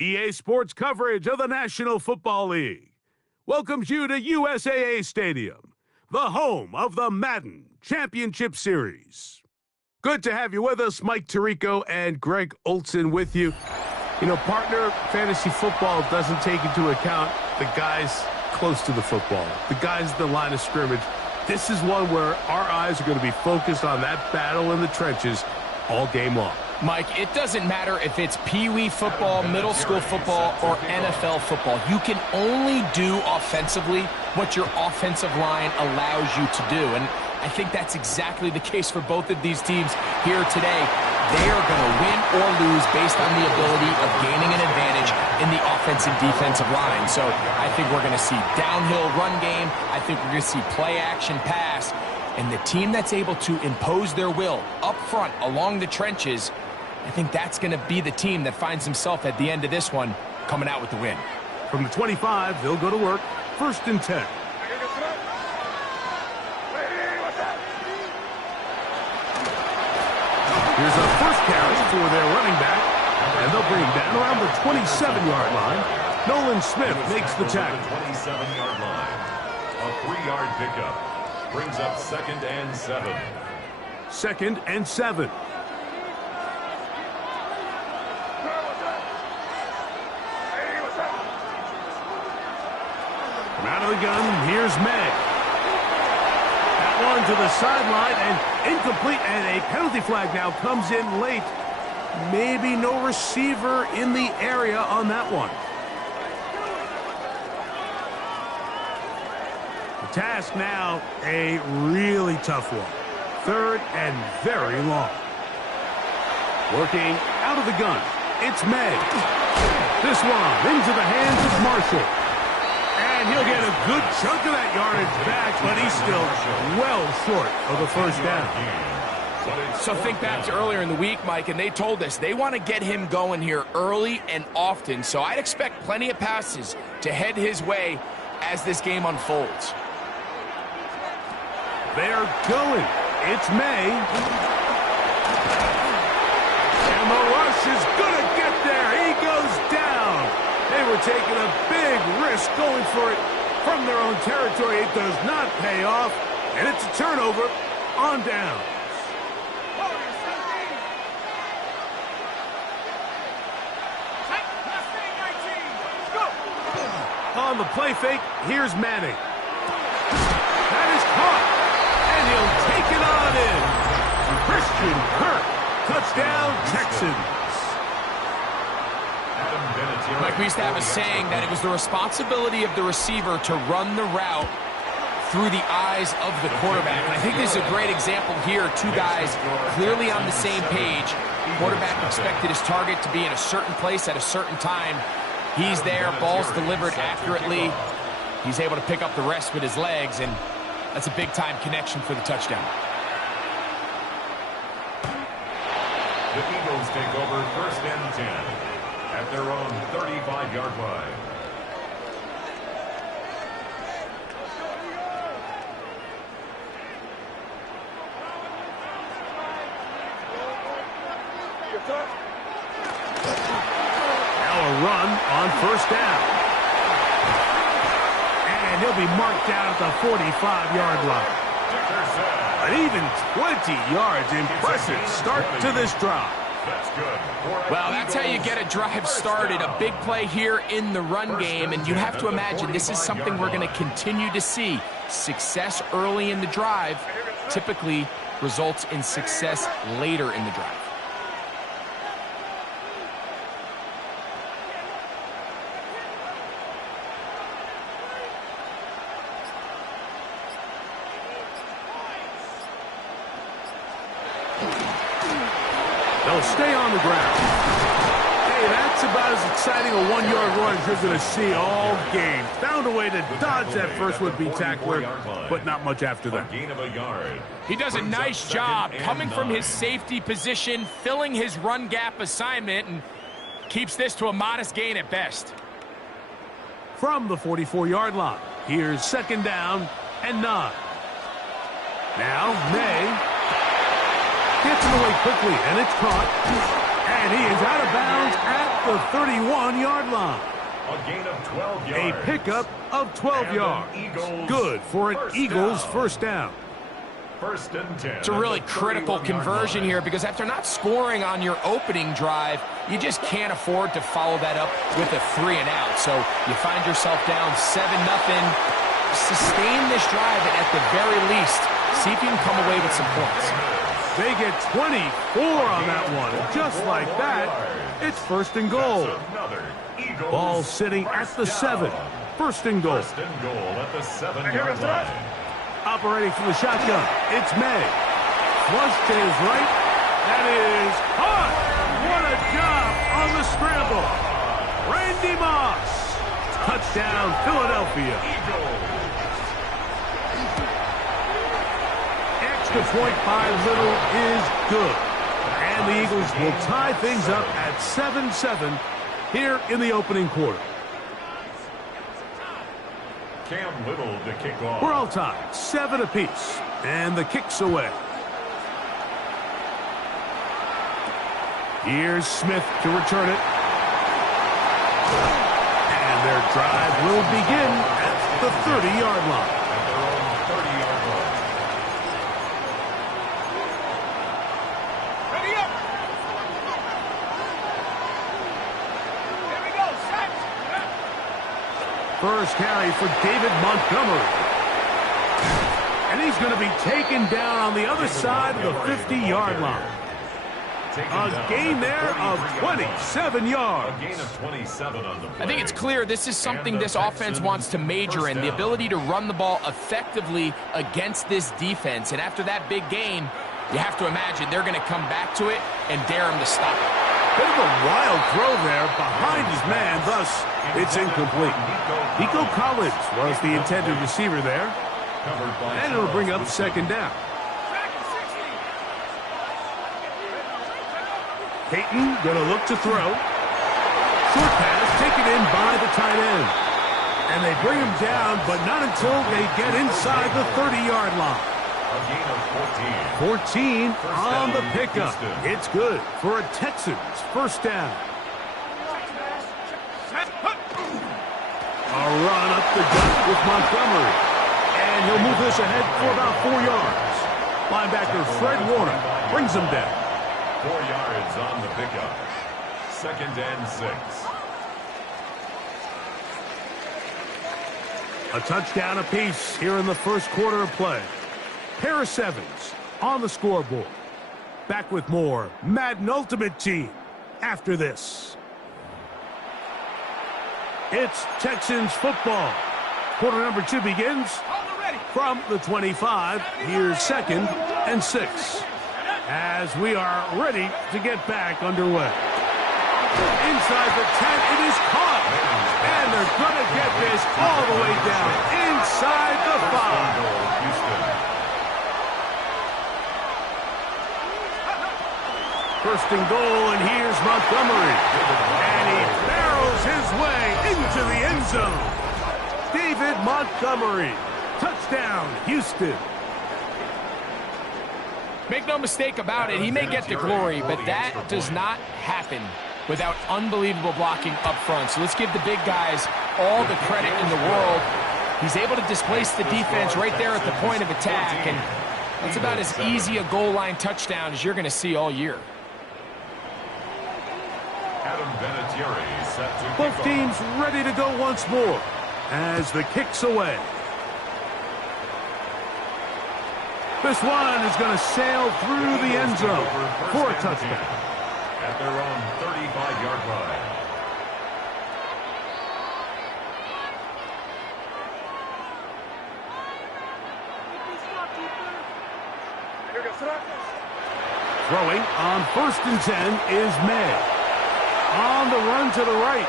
EA Sports coverage of the National Football League welcomes you to USAA Stadium, the home of the Madden Championship Series. Good to have you with us. Mike Tirico and Greg Olson with you. You know, partner, fantasy football doesn't take into account the guys close to the football, the guys at the line of scrimmage. This is one where our eyes are going to be focused on that battle in the trenches all game long. Mike, it doesn't matter if it's Pee-wee football, middle school football, or NFL football. You can only do offensively what your offensive line allows you to do. And I think that's exactly the case for both of these teams here today. They are going to win or lose based on the ability of gaining an advantage in the offensive defensive line. So I think we're going to see downhill run game. I think we're going to see play action pass. And the team that's able to impose their will up front along the trenches, I think that's going to be the team that finds himself at the end of this one coming out with the win. From the 25, they'll go to work. 1st and 10. Here's a first carry for their running back, and they'll bring him down around the 27-yard line. Nolan Smith makes the tackle. 27-yard line. A 3-yard pickup brings up 2nd and 7. 2nd and 7. From out of the gun, here's May. That one to the sideline and incomplete, and a penalty flag now comes in late. Maybe no receiver in the area on that one. The task now, a really tough one. 3rd and very long. Working out of the gun, it's May. This one into the hands of Marshall. And he'll get a good chunk of that yardage back, but he's still well short of the first down. So think back to earlier in the week, Mike, and they told us they want to get him going here early and often. So I'd expect plenty of passes to head his way as this game unfolds. They're going. It's May. And the rush is going to get there. He goes down. They were taking a big risk going for it from their own territory. It does not pay off, and it's a turnover on down. On the play fake, here's Manning. That is caught, and he'll take it on in. Christian Kirk, touchdown Texans. Mike, we used to have a saying that it was the responsibility of the receiver to run the route through the eyes of the quarterback. And I think this is a great example here. Two guys clearly on the same page. Quarterback expected his target to be in a certain place at a certain time. He's there, ball's delivered accurately. He's able to pick up the rest with his legs, and that's a big-time connection for the touchdown. The Eagles take over 1st and 10 at their own 35-yard line. Now a run on 1st down. And he'll be marked down at the 45-yard line. An even 20 yards. Impressive start to this drive. That's good. Well, that's how you get a drive started. A big play here in the run game, and you have to imagine this is something we're going to continue to see. Success early in the drive typically results in success later in the drive. They'll stay on the ground. Hey, that's about as exciting a one-yard run as you're going to see all game. Found a way to dodge that first would-be tackler, but not much after that. Gain of a yard. He does a nice job coming from his safety position, filling his run gap assignment, and keeps this to a modest gain at best. From the 44-yard line, here's 2nd down and 9. Now, May gets it away quickly, and it's caught. And he is out of bounds at the 31-yard line. A gain of 12 yards. A pickup of 12 yards. Good for an Eagles first down. 1st and 10. It's a really critical conversion here because after not scoring on your opening drive, you just can't afford to follow that up with a 3 and out. So you find yourself down 7-0. Sustain this drive and at the very least, see if you can come away with some points. They get 24 on that one. And just like that, it's 1st and goal. Ball sitting at the 7. 1st and goal. 1st and goal at the 7-yard line. Operating from the shotgun, it's May. Flush to his right. That is caught. What a job on the scramble. Randy Moss. Touchdown, Philadelphia. Extra point by Little is good. And the Eagles will tie things up at 7-7 here in the opening quarter. Cam Little to kick off. We're all tied, 7 apiece, and the kick's away. Here's Smith to return it. And their drive will begin at the 30-yard line. At their own 30-yard line. Ready up! Here we go, set! First carry for David Montgomery. And he's going to be taken down on the other side of the 50-yard line. A gain there of 27 yards. A gain of 27 on the play. I think it's clear this is something this offense wants to major in, the ability to run the ball effectively against this defense. And after that big gain, you have to imagine they're going to come back to it and dare him to stop it. Bit of a wild throw there behind his man, thus it's incomplete. Nico Collins was the intended receiver there. And it'll bring up 2nd down. Peyton gonna look to throw. Short pass taken in by the tight end. And they bring him down, but not until they get inside the 30-yard line. A gain of 14 on the pickup. It's good for a Texans first down. A run up the gut with Montgomery. And he'll move this ahead for about 4 yards. Linebacker Fred Warner brings him down. 4 yards on the pickup. 2nd and 6. A touchdown apiece here in the first quarter of play. Paris Evans on the scoreboard. Back with more Madden Ultimate Team after this. It's Texans football. Quarter number 2 begins from the 25. Here's 2nd and 6. As we are ready to get back underway. Inside the 10, it is caught. And they're going to get this all the way down inside the 5. First and goal, and here's Montgomery. And he barrels his way into the end zone. David Montgomery. Touchdown, Houston. Make no mistake about it, he may get the glory, but that does not happen without unbelievable blocking up front. So let's give the big guys all the credit in the world. He's able to displace the defense right there at the point of attack, and that's about as easy a goal line touchdown as you're going to see all year. Adam Vinatieri set to Both kick teams off. ready to go once more as the kick's away. This one is going to sail through the end zone for a touchdown. At their own 35-yard line. Throwing on 1st and 10 is May. On the run to the right.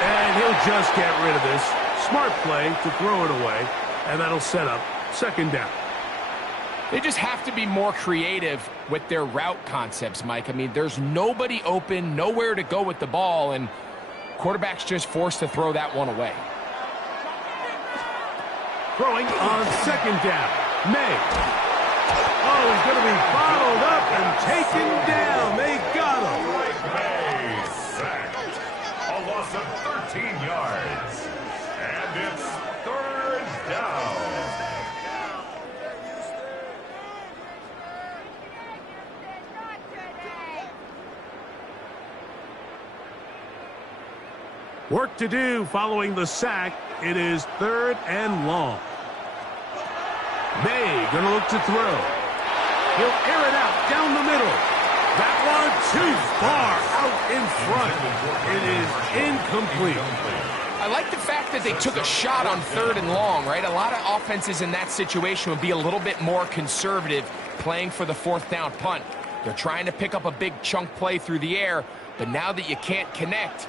And he'll just get rid of this. Smart play to throw it away. And that'll set up 2nd down. They just have to be more creative with their route concepts, Mike. I mean, there's nobody open, nowhere to go with the ball, and quarterback's just forced to throw that one away. Throwing on 2nd down. May. Oh, he's going to be bottled up and taken down. They got him. May sacked. A loss of 13 yards. And it's 3rd down. Work to do following the sack. It is 3rd and long. May going to look to throw. He'll air it out down the middle. That one too far out in front. It is incomplete. I like the fact that they took a shot on 3rd and long, right? A lot of offenses in that situation would be a little bit more conservative playing for the 4th down punt. They're trying to pick up a big chunk play through the air, but now that you can't connect,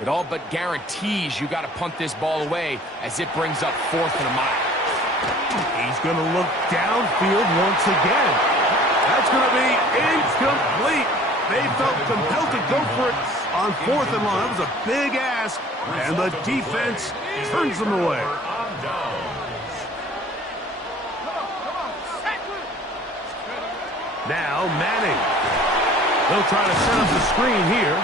it all but guarantees you got to punt this ball away as it brings up 4th and a mile. He's going to look downfield once again. That's going to be incomplete. They felt compelled to go for it on 4th and long. That was a big ask, and the defense turns them away. Now Manning. They'll try to set up the screen here.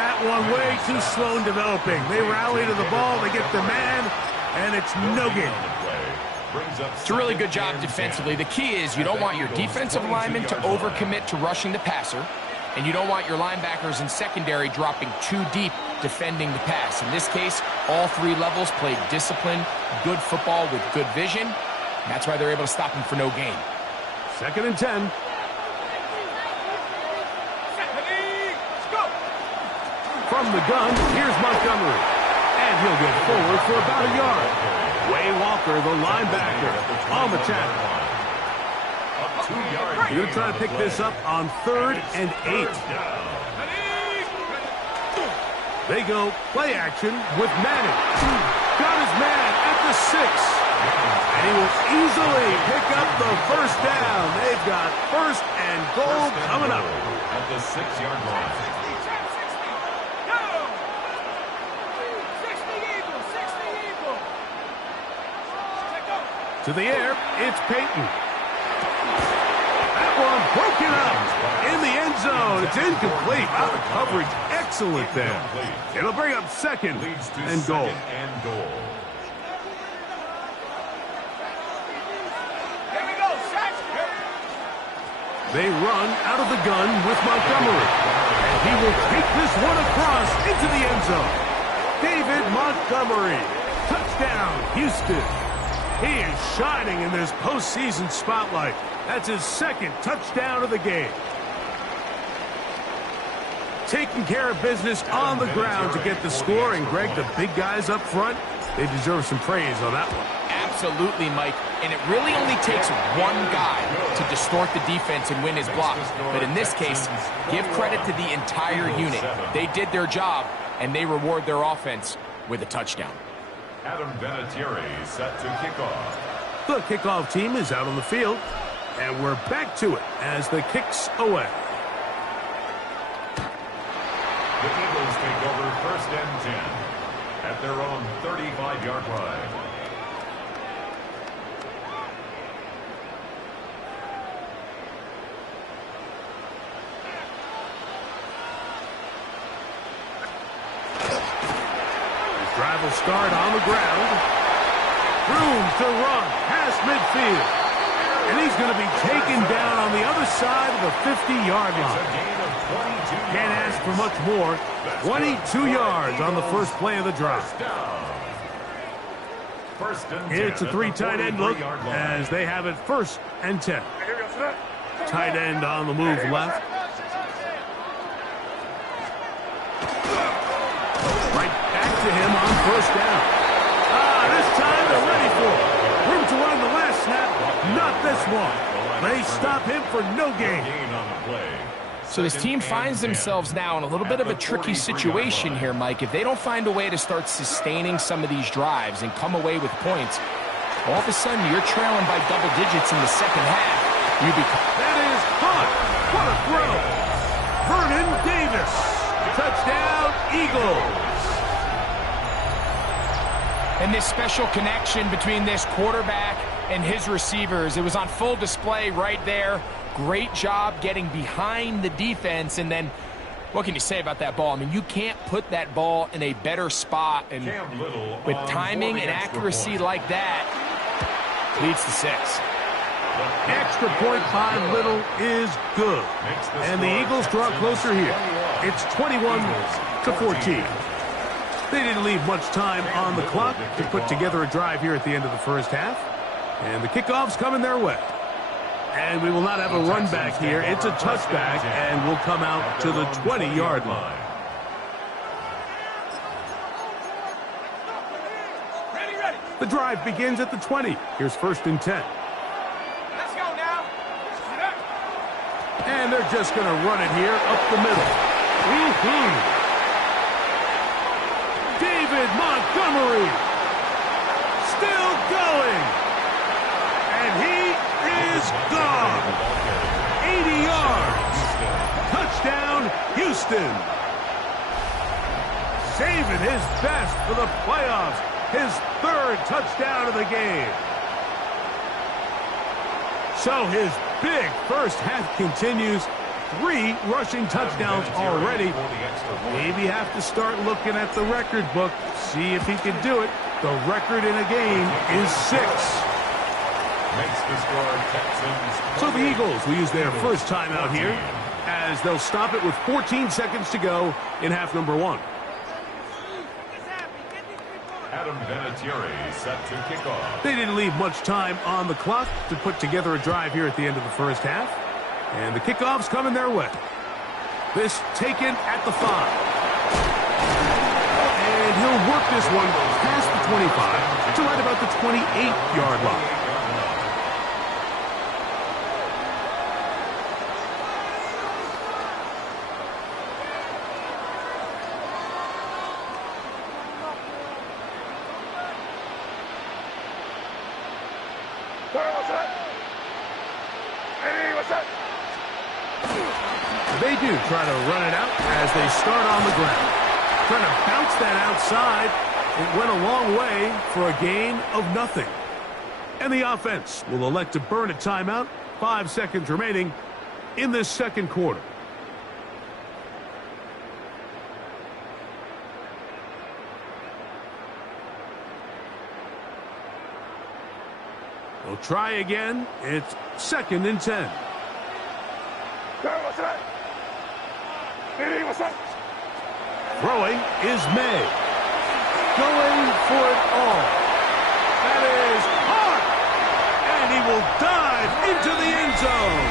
That one way too slow in developing. They rally to the ball, they get the man, and it's no gain. It's a really good job defensively. The key is you don't want your defensive linemen to overcommit to rushing the passer, and you don't want your linebackers in secondary dropping too deep defending the pass. In this case, all 3 levels played disciplined, good football with good vision. And that's why they're able to stop him for no gain. 2nd and 10. From the gun, here's Montgomery. And he'll get forward for about a yard. Way Walker, the linebacker, on the tackle. You're going to try to pick this up on 3rd and 8. They go play action with Manning. Got his man at the 6. And he will easily pick up the 1st down. They've got 1st and goal coming up. At the 6-yard line. To the air, it's Peyton. That one broken up in the end zone. It's incomplete. Wow, the coverage excellent there. It'll bring up 2nd and goal. Here we go, set. They run out of the gun with Montgomery. And he will take this one across into the end zone. David Montgomery. Touchdown, Houston. He is shining in this postseason spotlight. That's his 2nd touchdown of the game. Taking care of business on the ground to get the score. And, Greg, the big guys up front, they deserve some praise on that one. Absolutely, Mike. And it really only takes one guy to distort the defense and win his blocks. But in this case, give credit to the entire unit. They did their job, and they reward their offense with a touchdown. Adam Vinatieri set to kick off. The kickoff team is out on the field, and we're back to it as the kick's away. The Eagles take over 1st and 10 at their own 35-yard line. Drive will start on the ground. Room to run past midfield. And he's going to be taken down on the other side of the 50-yard line. Can't ask for much more. 22 yards on the first play of the drive. It's a 3 tight end look as they have it 1st and 10. Tight end on the move left. To him on 1st down. This time they're ready for it. Room to run the last snap. Not this one. They stop him for no gain. So his team finds themselves now in a little bit of a tricky situation here, Mike. If they don't find a way to start sustaining some of these drives and come away with points, all of a sudden you're trailing by double digits in the second half. That is hot. What a throw. Vernon Davis. Touchdown, Eagles. And this special connection between this quarterback and his receivers, it was on full display right there. Great job getting behind the defense, and then what can you say about that ball? I mean, you can't put that ball in a better spot, and with timing and accuracy like that, leads to 6. Extra point by Little is good, and the Eagles draw closer here. It's 21-14. They didn't leave much time on the clock to put together a drive here at the end of the first half, and the kickoff's coming their way. And we will not have a run back here. It's a touchback, and we'll come out to the 20-yard line. Ready. The drive begins at the 20. Here's 1st and 10. Let's go now. And they're just going to run it here up the middle. David Montgomery still going. And he is gone. 80 yards. Touchdown, Houston. Saving his best for the playoffs. His 3rd touchdown of the game. So his big first half continues. 3 rushing touchdowns already. Maybe have to start looking at the record book. See if he can do it. The record in a game is 6. So the Eagles will use their first timeout here as they'll stop it with 14 seconds to go in half number 1. Adam Vinatieri set to kick off. They didn't leave much time on the clock to put together a drive here at the end of the first half. And the kickoff's coming their way. This taken at the 5. And he'll work this one past the 25 to right about the 28-yard line. They do try to run it out as they start on the ground. Trying to bounce that outside. It went a long way for a gain of nothing. And the offense will elect to burn a timeout. 5 seconds remaining in this second quarter. They'll try again. It's 2nd and 10. Throwing is May. Going for it all. That is hard. And he will dive into the end zone.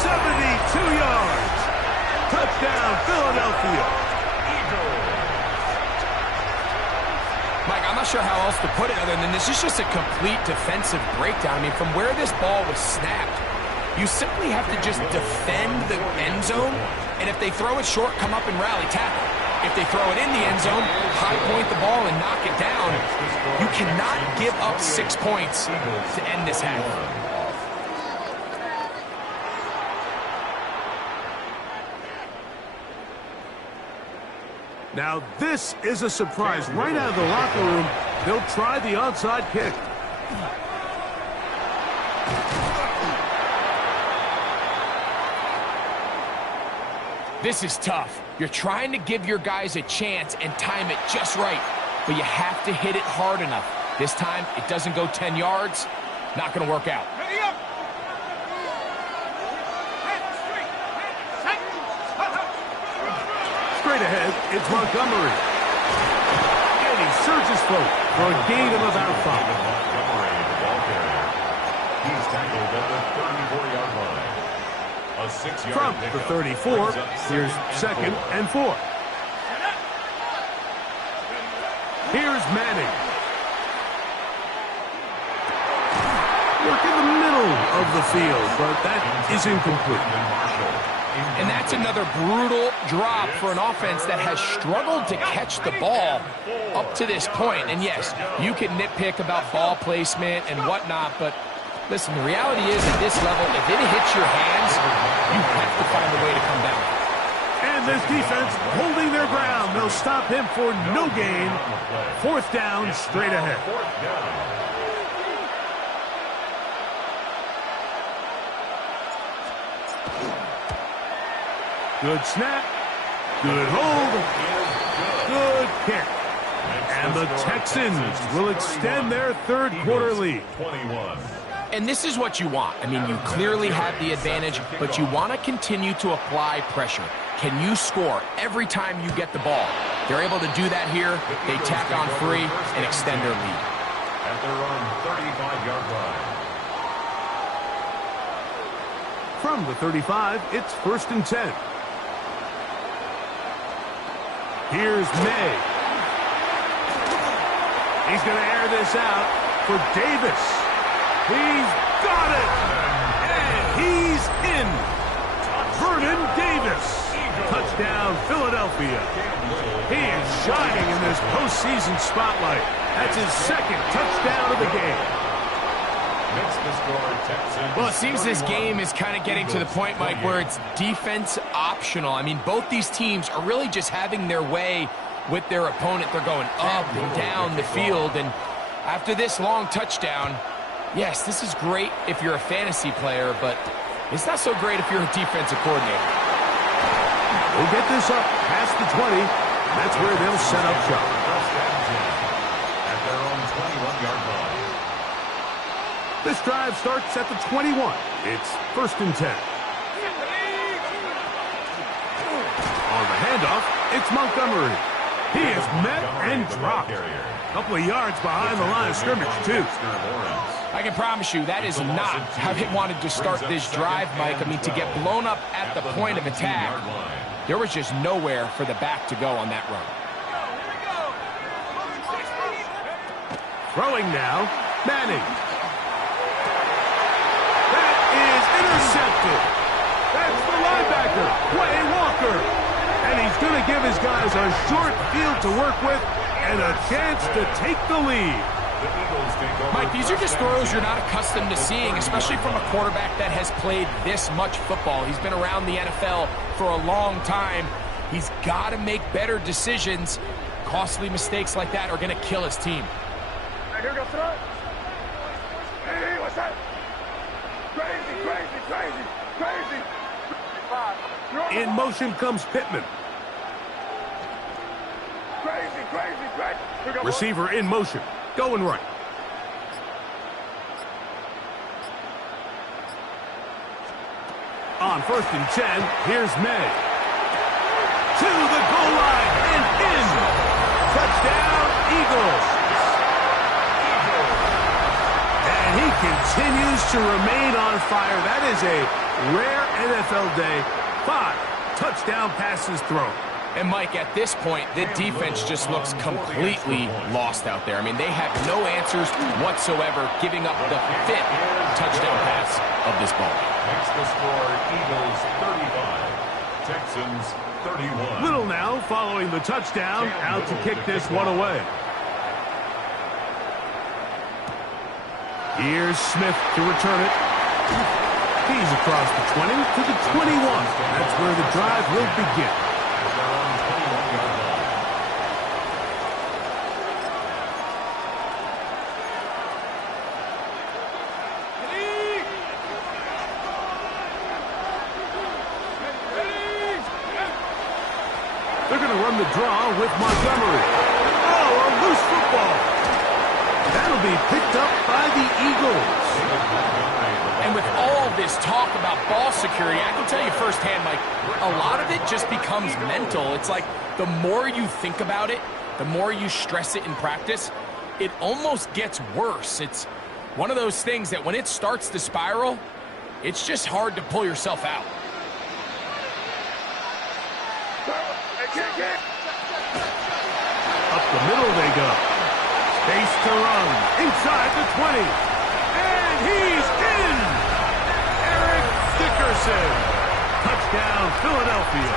72 yards. Touchdown, Philadelphia. Mike, I'm not sure how else to put it other than this is just a complete defensive breakdown. I mean, from where this ball was snapped, you simply have to just defend the end zone, and if they throw it short, come up and rally tackle. If they throw it in the end zone, high point the ball and knock it down. You cannot give up 6 points to end this half. Now this is a surprise. Right out of the locker room, they'll try the onside kick. This is tough. You're trying to give your guys a chance and time it just right, but you have to hit it hard enough. This time, it doesn't go 10 yards. Not going to work out. Ready up. Straight ahead, it's Montgomery. And he surges forward for a gain of about 5. Montgomery, the ball carrier. He's tackled at the 34-yard line. A 6-yard From the 34, here's 2nd and 4. Here's Manning. Work in the middle of the field, but that is incomplete. And that's another brutal drop for an offense that has struggled to catch the ball up to this point. And yes, you can nitpick about ball placement and whatnot, but listen, the reality is at this level, if it hits your hands, you have to find a way to come down. And this defense holding their ground. They'll stop him for no gain. Fourth down, straight ahead. Good snap. Good hold. Good kick. And the Texans will extend their third quarter lead. And this is what you want. I mean, you clearly have the advantage, but you want to continue to apply pressure. Can you score every time you get the ball? They're able to do that here. They tack on 3 and extend their lead. At their own 35-yard line. From the 35, it's 1st and 10. Here's May. He's going to air this out for Davis. He's got it. And he's in. Vernon Davis. Touchdown, Philadelphia. He is shining in this postseason spotlight. That's his 2nd touchdown of the game. Well, it seems this game is kind of getting to the point, Mike, where it's defense optional. I mean, both these teams are really just having their way with their opponent. They're going up and down the field. And after this long touchdown, yes, this is great if you're a fantasy player, but it's not so great if you're a defensive coordinator. We'll get this up past the 20. That's where they'll set up shop. At their own 21-yard line. This drive starts at the 21. It's 1st and 10. On the handoff, it's Montgomery. He is met and dropped. A couple of yards behind the line of scrimmage, too. I can promise you that is not how they wanted to start this drive, Mike. I mean, to get blown up at the point of attack, there was just nowhere for the back to go on that run. Throwing now, Manning. That is intercepted. That's the linebacker, Quay Walker. And he's going to give his guys a short field to work with and a chance to take the lead. Mike, these are just throws you're not accustomed to seeing, especially from a quarterback that has played this much football. He's been around the NFL for a long time. He's got to make better decisions. Costly mistakes like that are going to kill his team. Here goes throw. Hey, what's that? Crazy, crazy, crazy, crazy. In motion comes Pittman. Crazy, crazy, crazy. Receiver in motion, going right. On 1st and 10, here's May. To the goal line and in. Touchdown, Eagles. And he continues to remain on fire. That is a rare NFL day. 5 touchdown passes thrown. And, Mike, at this point, the defense just looks completely lost out there. I mean, they have no answers whatsoever, giving up the 5th touchdown pass of this ball. Makes the score Eagles 35, Texans 31. Little now following the touchdown, out to kick this one away. Here's Smith to return it. He's across the 20 to the 21. That's where the drive will begin. They're going to run the draw with Montgomery. Oh, a loose football. That'll be picked up by the Eagles. And with all this talk about ball security, I can tell you firsthand, Mike, a lot of it just becomes mental. It's like the more you think about it, the more you stress it in practice, it almost gets worse. It's one of those things that when it starts to spiral, it's just hard to pull yourself out. Up the middle they go. Space to run. Inside the 20. And he's in! explosive. Touchdown, Philadelphia.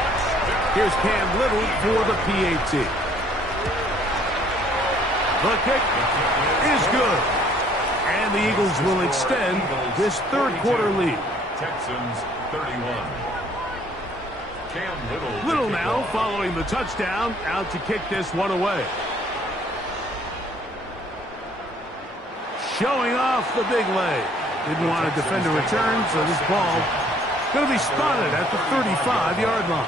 Here's Cam Little for the PAT. The kick is good. And the Eagles will extend this third quarter lead. Texans 31. Cam Little now following the touchdown, out to kick this one away. Showing off the big leg. Didn't want to defend a return, so this ball going to be spotted at the 35-yard line.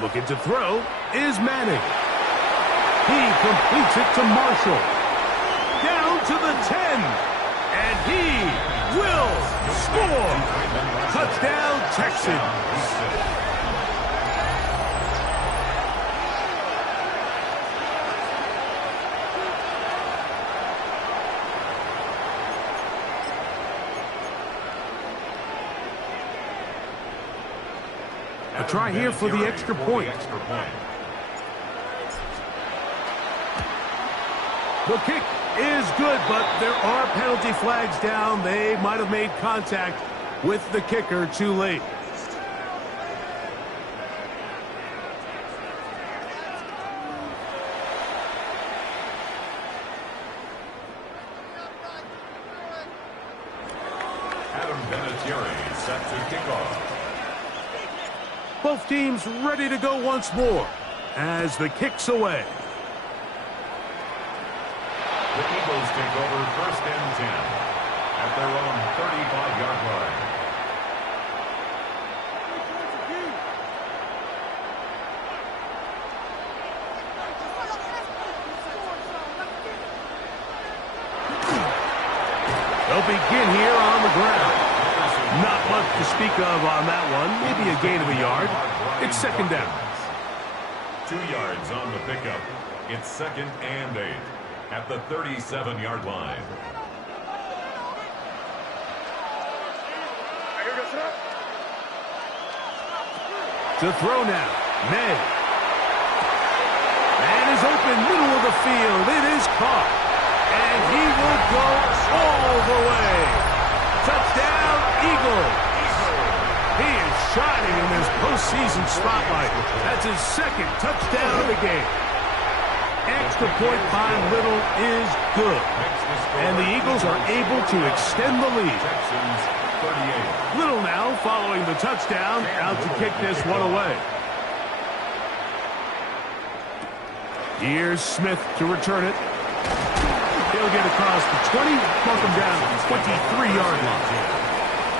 Looking to throw is Manning. He completes it to Marshall. Down to the 10. And he will score. Touchdown, Texans. A try here for the extra point. The kick is good, but there are penalty flags down. They might have made contact with the kicker too late. Adam Vinatieri set to kick off. Both teams ready to go once more as the kick's away. The Eagles take over first and 10 at their own 35-yard line. They'll begin here on the ground. Not much to speak of on that one. Maybe a gain of a yard. It's second down. 2 yards on the pickup. It's second and 8 at the 37-yard line. To throw now, May. Man is open, middle of the field. It is caught. And he will go all the way. Touchdown, Eagles. He is shining in this postseason spotlight. That's his second touchdown of the game. Extra point by Little is good. And the Eagles are able to extend the lead. Little now following the touchdown, out to kick this one away. Here's Smith to return it. He'll get across the 20, mark him down at the 23-yard line.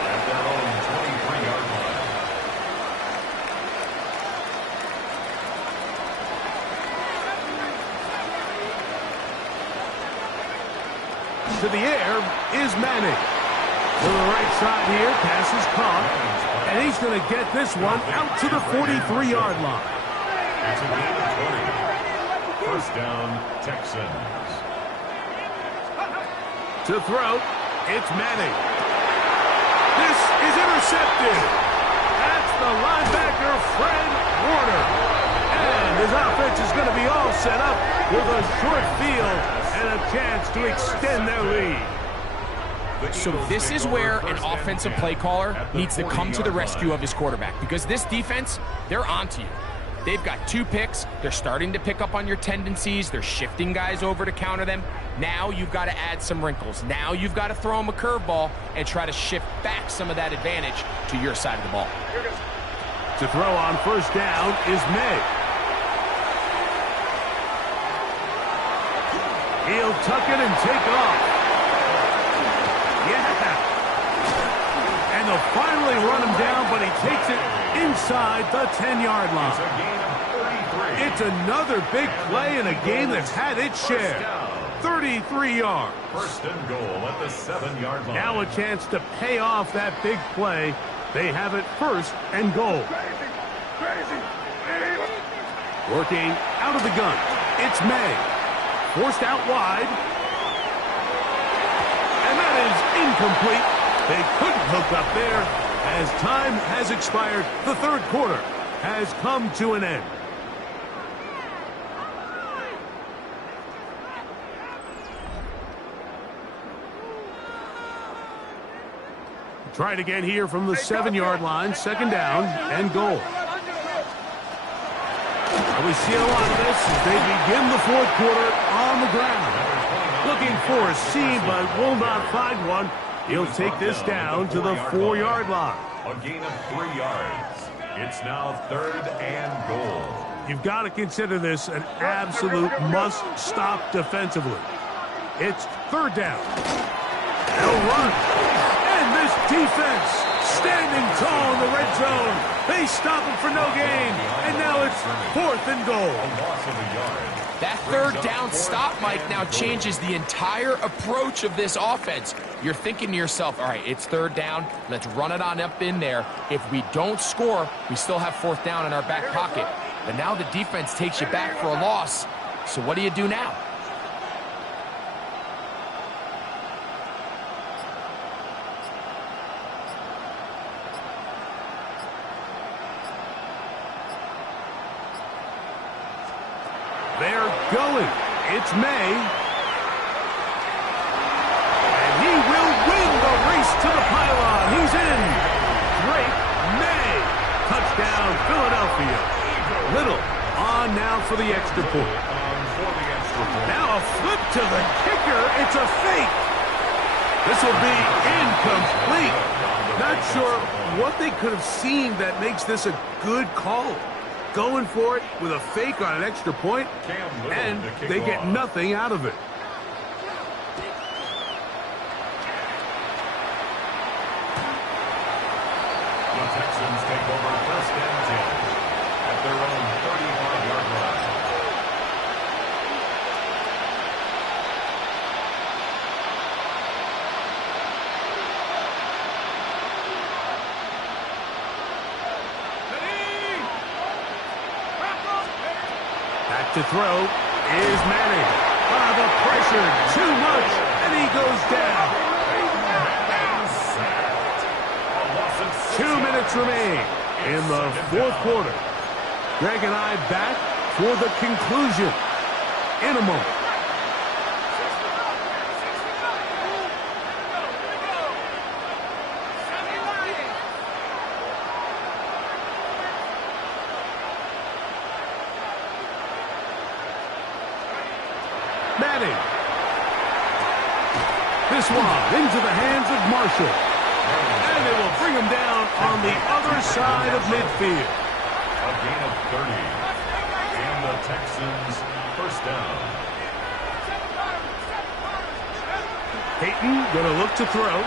At their own 23-yard line. To the air is Manning. To the right side here, pass is caught. And he's going to get this one out to the 43-yard line. It's a gain of 20. First down, Texans. To throw, it's Manning. This is intercepted. That's the linebacker, Fred Warner. And his offense is going to be all set up with a short field and a chance to extend their lead. So this is where an offensive play caller needs to come to the rescue of his quarterback, because this defense, they're onto you. They've got 2 picks. They're starting to pick up on your tendencies. They're shifting guys over to counter them. Now you've got to add some wrinkles. Now you've got to throw them a curveball and try to shift back some of that advantage to your side of the ball. To throw on first down is May. He'll tuck it and take off. Yeah. And they'll finally run him down, but he takes it inside the 10-yard line. It's another big play in a game that's had its share. 33 yards. First and goal at the 7-yard line. Now a chance to pay off that big play. They have it first and goal. Working out of the gun. It's May. Forced out wide. And that is incomplete. They couldn't hook up there. As time has expired, the third quarter has come to an end. Try it again here from the 7-yard line, second down and goal. And we see a lot of this as they begin the fourth quarter on the ground. Looking for a seam, but will not find one. He'll take this down to the 4-yard line. A gain of 3 yards. It's now third and goal. You've got to consider this an absolute must-stop defensively. It's third down. They'll run. And this defense standing tall in the red zone. They stop him for no gain. And now it's fourth and goal. A loss of a yard. That third down stop, Mike, now changes the entire approach of this offense. You're thinking to yourself, all right, it's third down. Let's run it on up in there. If we don't score, we still have fourth down in our back pocket. But now the defense takes you back for a loss. So what do you do now? They're going. It's May. And he will win the race to the pylon. He's in. Drake May. Touchdown, Philadelphia. Little on now for the extra point. Now a flip to the kicker. It's a fake. This will be incomplete. Not sure what they could have seen that makes this a good call. Going for it with a fake on an extra point, and they get nothing out of it. The Texans take over first and 10 at their own 35-yard line. Back to throw is Manning. The pressure, too much, and he goes down. 2 minutes remain in the fourth quarter. Greg and I back for the conclusion in a moment. Manning. This one into the hands of Marshall. And they will bring him down on the other side of midfield. A gain of 30. And the Texans first down. Peyton going to look to throw.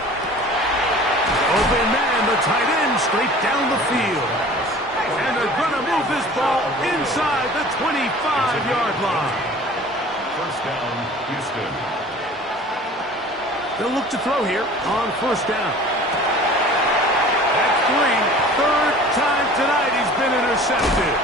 Open man, the tight end, straight down the field. And they're going to move this ball inside the 25-yard line. First down, Houston. They'll look to throw here on first down. That's 3. Third time tonight he's been intercepted.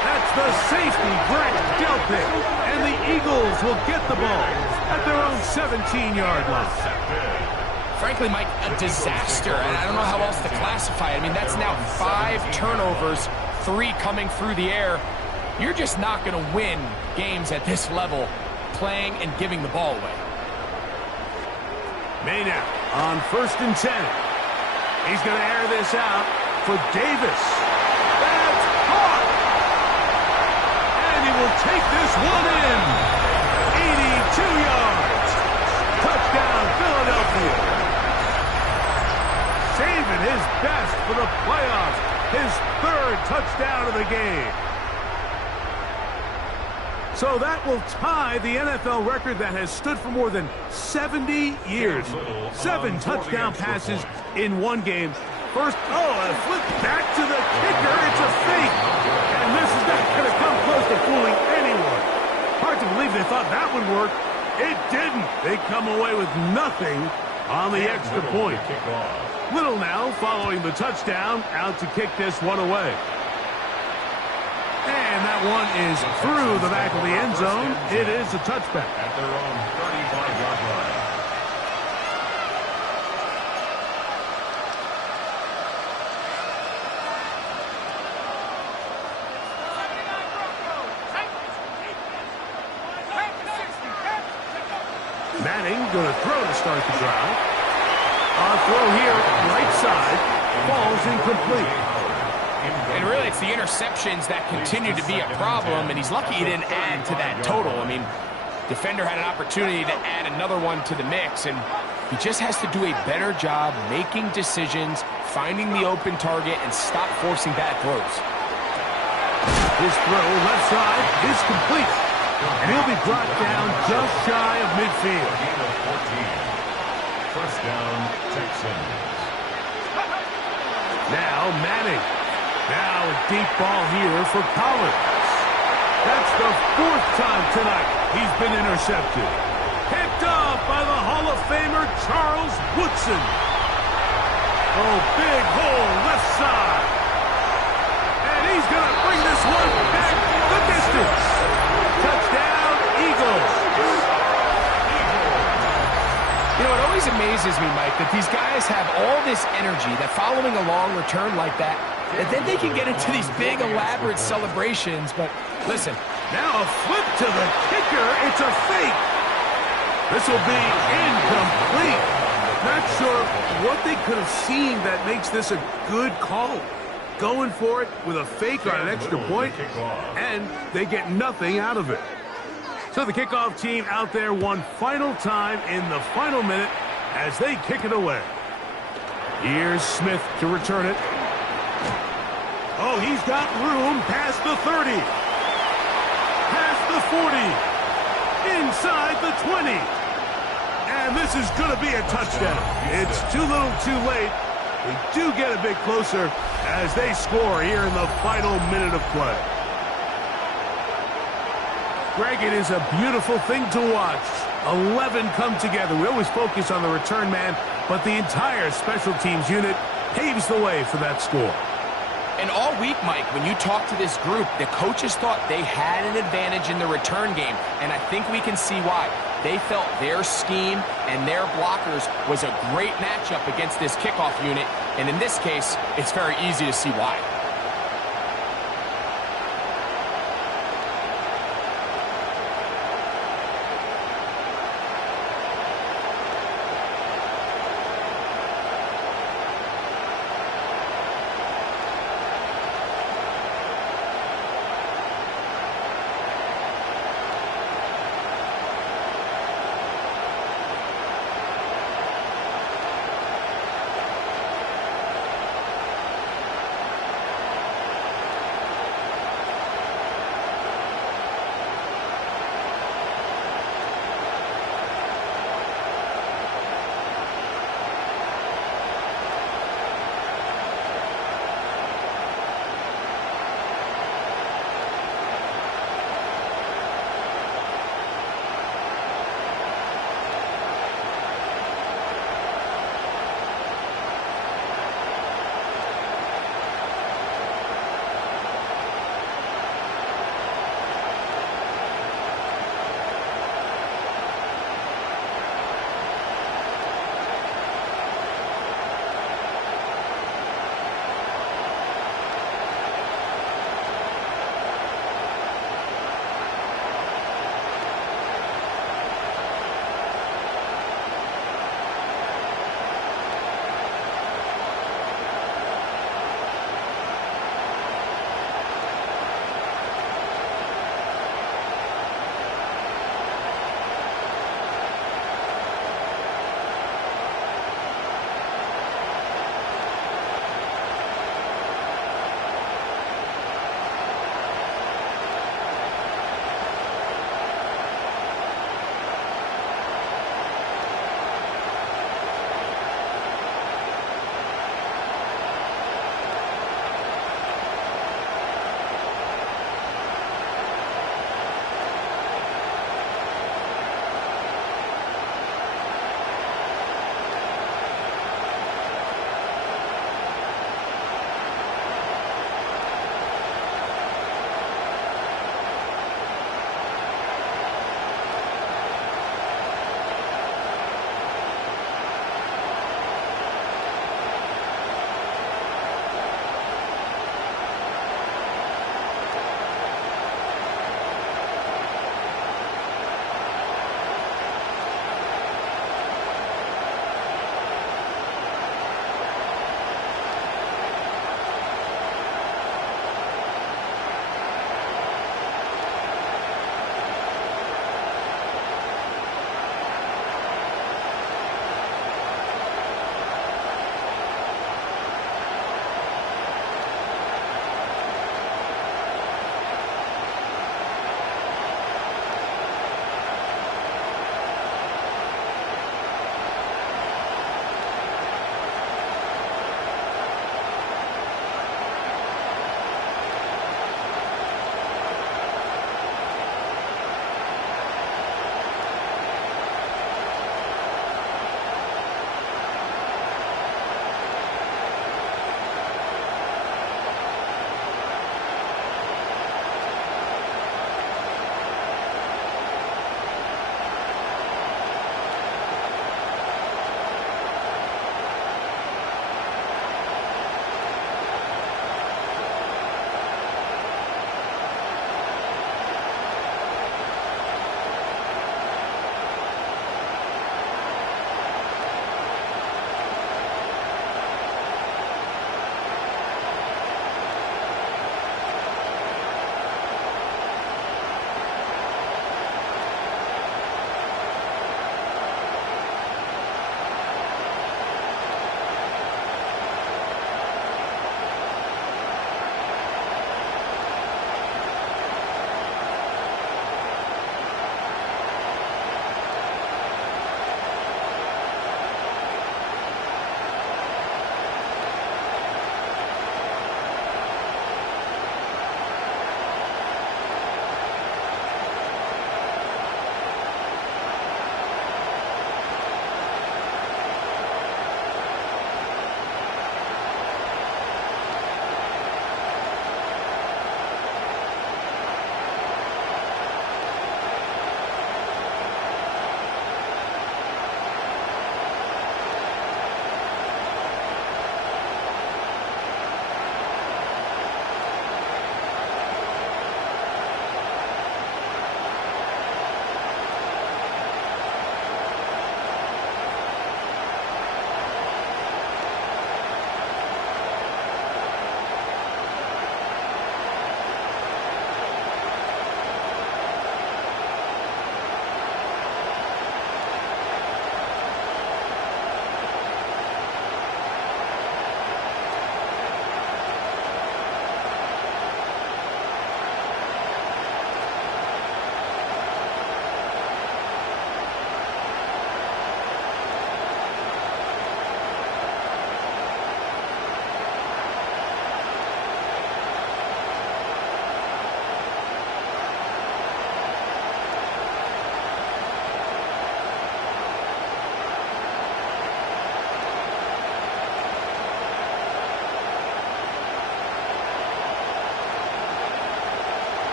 That's the safety, Brett Delpit. And the Eagles will get the ball at their own 17-yard line. Frankly, Mike, a disaster. I don't know how else to classify it. I mean, that's now 5 turnovers, 3 coming through the air. You're just not going to win games at this level playing and giving the ball away. May now on first and 10. He's going to air this out for Davis. That's caught. And he will take this one in. 82 yards. Touchdown, Philadelphia. Saving his best for the playoffs. His 3rd touchdown of the game. So that will tie the NFL record that has stood for more than 70 years. 7 touchdown passes in one game. First, a flip back to the kicker. It's a fake. And this is not going to come close to fooling anyone. Hard to believe they thought that would work. It didn't. They come away with nothing on the extra point. Little now following the touchdown, out to kick this one away. And that one is through the back of the end zone. It is a touchback. At their own 35-yard line. Manning going to throw to start the drive. Throw here, right side, falls incomplete. And really, it's the interceptions that continue to be a problem, and he's lucky he didn't add to that total. I mean, defender had an opportunity to add another one to the mix, and he just has to do a better job making decisions, finding the open target, and stop forcing bad throws. His throw, left side, is complete. And he'll be brought down just shy of midfield. First down, Texans. Now Manning. Now a deep ball here for Collins. That's the 4th time tonight he's been intercepted. Picked up by the Hall of Famer Charles Woodson. Oh, big hole left side. And he's going to bring this one back the distance. Touchdown, Eagles. You know, it always amazes me, Mike, that these guys have all this energy, that following a long return like that then they can get into these big, elaborate celebrations. But listen. Now a flip to the kicker. It's a fake. This will be incomplete. Not sure what they could have seen that makes this a good call. Going for it with a fake on an extra point, and they get nothing out of it. So the kickoff team out there one final time in the final minute as they kick it away. Here's Smith to return it. Oh, he's got room past the 30. Past the 40. Inside the 20. And this is going to be a touchdown. It's too little too late. They do get a bit closer as they score here in the final minute of play. Greg, it is a beautiful thing to watch. 11 come together. We always focus on the return man, but the entire special teams unit paves the way for that score. And all week, Mike, when you talk to this group, the coaches thought they had an advantage in the return game, and I think we can see why. They felt their scheme and their blockers was a great matchup against this kickoff unit, and in this case, it's very easy to see why.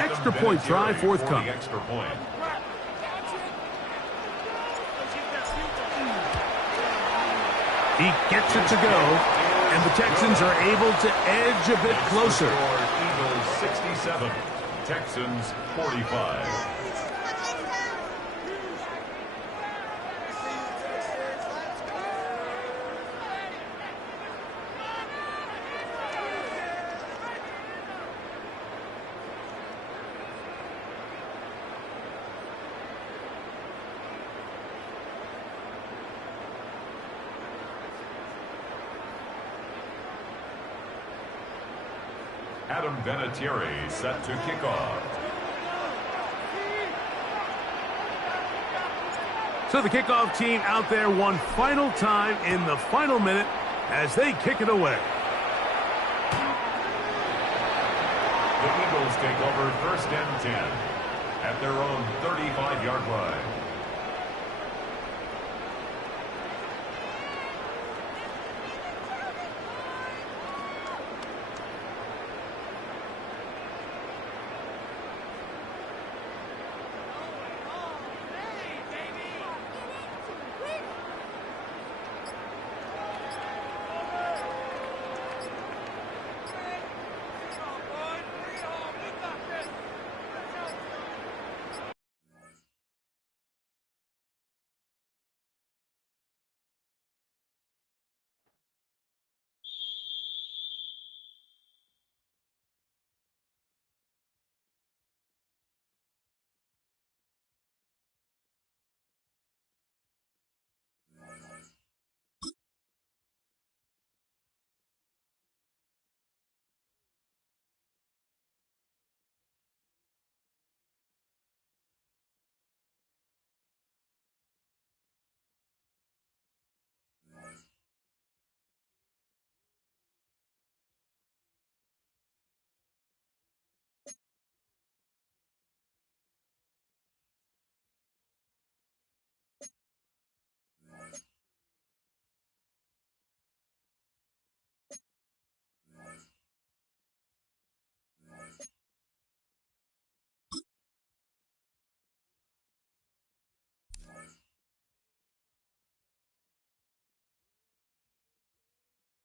extra point try forthcoming. Extra point. He gets it to go, and the Texans are able to edge a bit closer. Eagles 67, Texans 45. Adam Vinatieri set to kick off. So the kickoff team out there one final time in the final minute as they kick it away. The Eagles take over first and 10 at their own 35-yard line.